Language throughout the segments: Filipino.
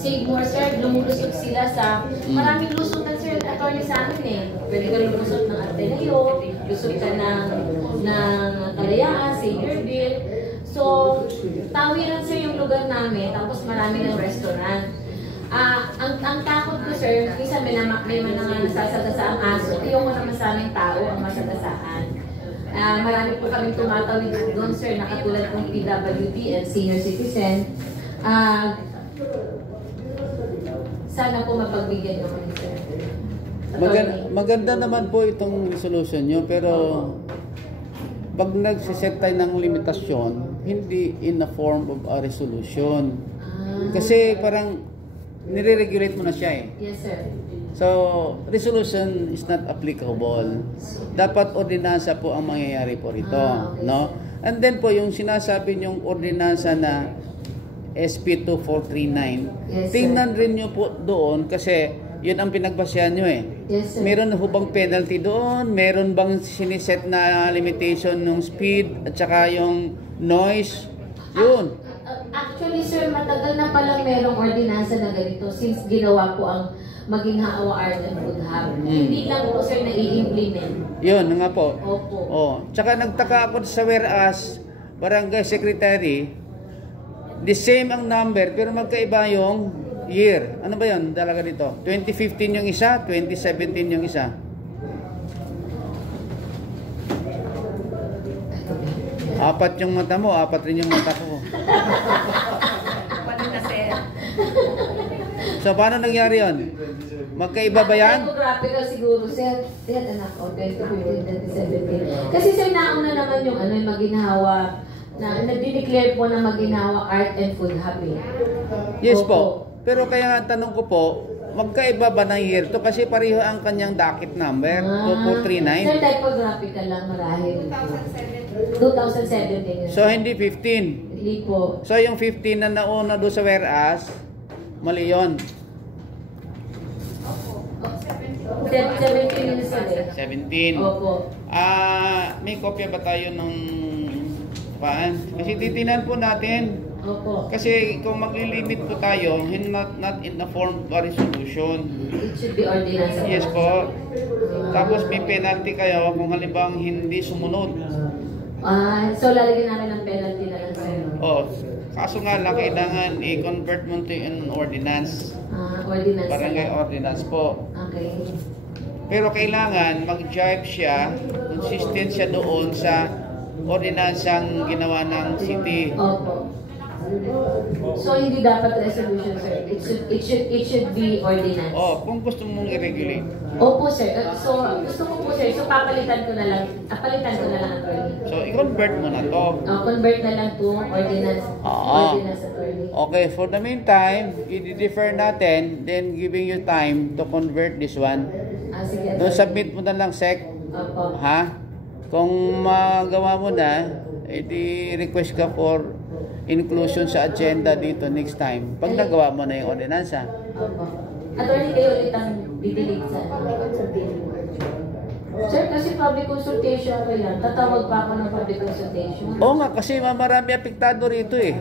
save more, sir. Lumulusot sila sa maraming lusutan, sir, attorney sa amin eh. Pwede ka lumusot ng Ateneo, lusot ka ng Kalayaan, Saviorville. So, tawiran, sir, yung lugar namin, tapos marami ng restaurant. Ang takot ko, sir, minsan may mga nasasagasa ang aso. Ayoko naman sa aming tao ang masagasaan. Marami po kaming tumatawid doon, sir, na katulad ng PWD and senior citizen. Sana po mapagbigyan naman, sir. Maganda naman po itong resolution nyo, pero pag nagsiset tayo ng limitasyon, hindi in the form of a resolution. Kasi parang nire-regulate mo na siya eh. Yes, sir. So, resolution is not applicable. Dapat ordinansa po ang mangyayari po rito. Okay, no? And then po, yung sinasabi niyong ordinansa na SP 2439, yes, tingnan rin niyo po doon kasi yun ang pinagbasehan niyo eh. Yes, sir. Meron ho bang penalty doon? Meron bang siniset na limitation ng speed at saka yung noise? Yun. Actually, sir, matagal na palang merong ordinansa na ganito since ginawa po ang Maginhawa Art and Food Hub. Hindi lang po, sir, na-i-implement. Yun nga po. Opo. Oh, tsaka nagtaka ako sa whereas barangay secretary, the same ang number pero magkaiba yung year. Ano ba yun talaga dito? 2015 yung isa, 2017 yung isa. Apat yung mata mo, apat rin yung mata ko. So, paano nangyari yun? Magkaiba ba yan? Typographical siguro, sir. Sir, anak ko, 2015, 2017. Kasi, sir, nauna naman yung yung Maginhawa, na nag-declare po na Maginhawa Art and Food Hub. Yes po. Pero kaya nga tanong ko po, magkaiba ba ng year to? Kasi pareho ang kanyang docket number, 2439. Sir, typographical lang marahil. 2017. So, hindi 15. Hindi po. So, yung 15 na nauna doon sa whereas, mali yun. 17 yun, sir. 17. Opo. May kopya ba tayo nung paan? Kasi titinan po natin. Opo. Kasi kung maglilimit po tayo, not in the form of a resolution. It should be ordinance. Yes po. Tapos may penalty kayo kung halimbawa hindi sumunod. So lalagyan namin ng penalty na lang, sir. Oh, kaso nga lang kailangan i-convert mo to an ordinance. Ordinance. Barangay ordinance po. Okay. Pero kailangan mag-jive siya, consistent siya doon sa ordinansang ginawa ng city. Opo. So hindi dapat resolution, sir. It should be ordinance. Oh, kung gusto mong i-regulate. Opo, sir. So gusto ko po, sir. So palitan ko na lang attorney. So i-convert mo na to. Convert na lang to ordinance. Ordinance, attorney. Okay, for the meantime, i-defer natin, then giving you time to convert this one. Sige, No, submit mo na lang sec. Opo. Ha? Kung magawa mo na, i-request ka for inclusion sa agenda dito next time. Pag nagawa mo na yung ordinansa. Opo. Attorney, kayo ulit ang didelete sa Sir, kasi public consultation pa yan. Tatawag pa ako ng public consultation. Oo nga, kasi marami apektado rito eh.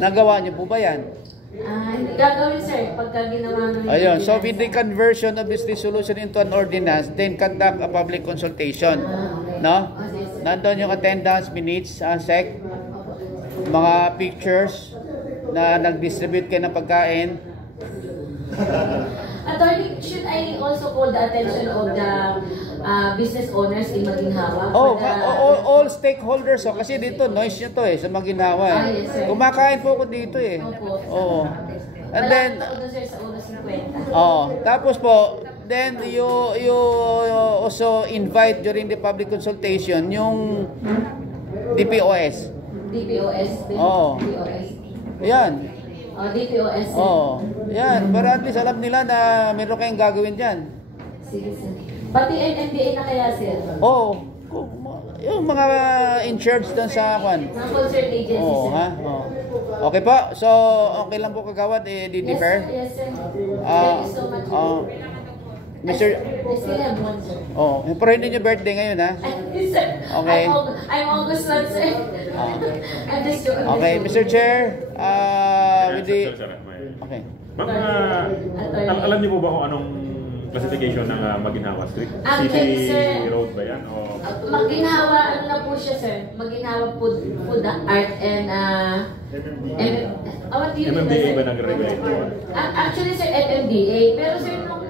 Nagawa niyo po ba yan? Hindi gagawin, sir, pagka ginawa nyo. Ayun, so with the conversion of this resolution into an ordinance, then conduct a public consultation. Okay. No? Nandun yung attendance minutes, sec, mga pictures na nag-distribute kayo ng pagkain. Attorney, should I also call the attention of the business owners in Maginhawa? Oh, all stakeholders. So, kasi dito, noise nyo to eh, sa Maginhawa eh. Yes, sir. Kumakain po ako dito eh. Opo. Oo. And then, sir, sa ulo 50. tapos po, then you also invite during the public consultation yung DPOS. DPOS. Oo. DPOS. Yan. DPOS. Yan. Para at least alam nila na meron kayong gagawin dyan. Sige, sir. Pati NMDA na kaya, sir? Yung mga in charge doon sa kwan. Mga concerned agencies, sir. Ha? Okay po. So, okay lang po kagawad, di-defer? Yes, sir. Thank you so much. Mr. I still have one, sir. Pero hindi nyo birthday ngayon, ha? Sir, Okay. I'm August 1, sir. I'm just joking. Okay, Mr. Chair, with the... Okay. Ma'am, Attorney. alam niyo po ba kung anong classification ng Maginhawa Street? Actually, City sir, Road ba yan? O... Maginhawa, ano na po siya, sir? Maginhawa food art and what do you mean, MMDA sir? ba nag-regulate po? Actually, sir, MMDA. Pero sir, nung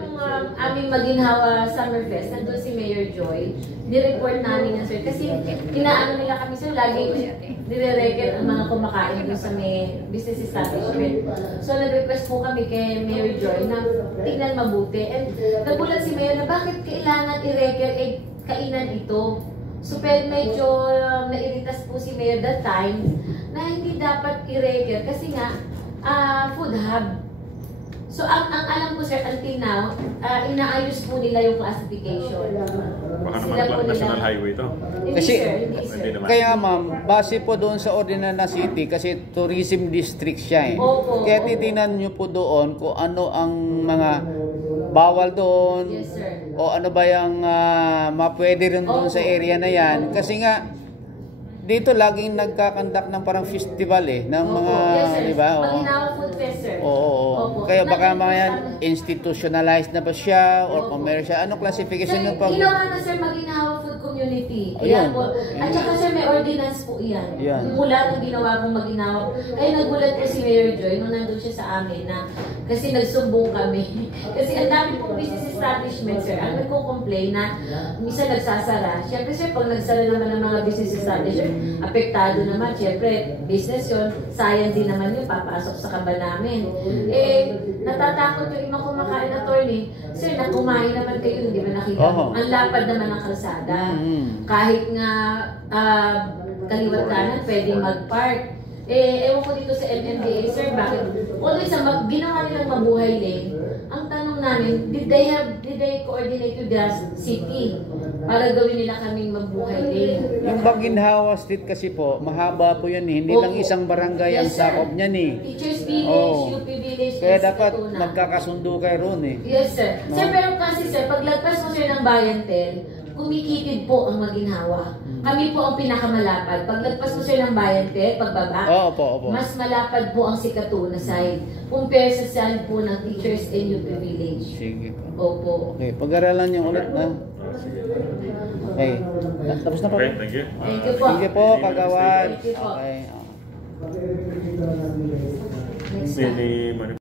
aming Maginhawa Summerfest, nandun si Mayor Joy, ni-report namin yan, sir. Kasi inaano nila kami, sir, lagi nire-record ang mga kumakain doon sa may business establishment. So, nag-request po kami kay Mayor Joy na tingnan mabuti. And nagulat si Mayor na bakit kailangan i-record kainan ito. So, pero medyo nairitas po si Mayor that time na hindi dapat i-record kasi nga, food hub. So, ang alam ko, sir, until now, inaayos po nila yung classification. Baka Sila po naman nila- national highway to. Hindi, Kasi- sir, hindi, sir. Hindi naman. Kaya ma'am, base po doon sa Ordinary City kasi tourism district siya eh. Opo, Kaya opo. titingnan nyo po doon kung ano ang mga bawal doon Yes, sir. o ano ba yung mapwede rin doon sa Opo. area na yan. Kasi nga, dito laging nagkakandak ng parang festival eh, ng Opo. mga, Yes, sir. di ba? Oo. Maginhawa Food Fest, sir. Oo, oo. Opo. Kaya baka Nandun po mga yan, sa- institutionalized na ba siya or Opo. commercial? Ano classification Sir, yung pag... ginawa na, sir, Maginhawa Food Community. Ayun. Kaya po, at saka, sir, may ordinance po yan. Yan. Mula nung ginawa kong Maginhawa. Kaya nagulat po si Mayor Joy nung nandun siya sa amin na kasi nagsumbong kami. Kasi ang dami pong business establishment, sir. Ang nagko-complain na minsan nagsasara. Siyempre, sir, pag nagsara naman ng mga business establishment, apektado naman. Siyempre, business yun. Sayang din naman yun. Papasok sa kaba namin. Natatakot yung ibang kumakain na attorney. Sir, nakumain naman kayo. Hindi ba nakita? Oo. Ang lapad naman ng kalsada. Kahit nga kaliwat kanan, pwedeng mag-park. Ewan ko dito sa MMDA, sir, bakit? Always, ginawa nilang mabuhay lane. Ang tanong namin, did they coordinate with the city para gawin nila kaming mabuhay lane? Yung Maginhawa Street kasi po, mahaba po yan eh. Hindi Opo. lang isang barangay ang Yes, sir. sakop niyan eh. Teachers Village, Oo. UP Village, Kaya and dapat Katuna. nagkakasundo kayo ron eh. Yes, sir. No? Sir, pero kasi, sir, paglagpas mo, sir, ng Bayantel, kumikitid po ang Maginhawa. Kami po ang pinakamalapad. Paglagpas mo, sir, ng Bayantel, pagbaba, Opo, opo. mas malapad po ang si Katuna side. Compare sa side po ng Teachers and UP Village. Sige po. Opo. Okay, pag-aralan niyo ulit na. Okay. Tapos na po. Okay, thank you. Thank you po. Thank you po, kagawad. Thank you po. Okay. Next Ni time.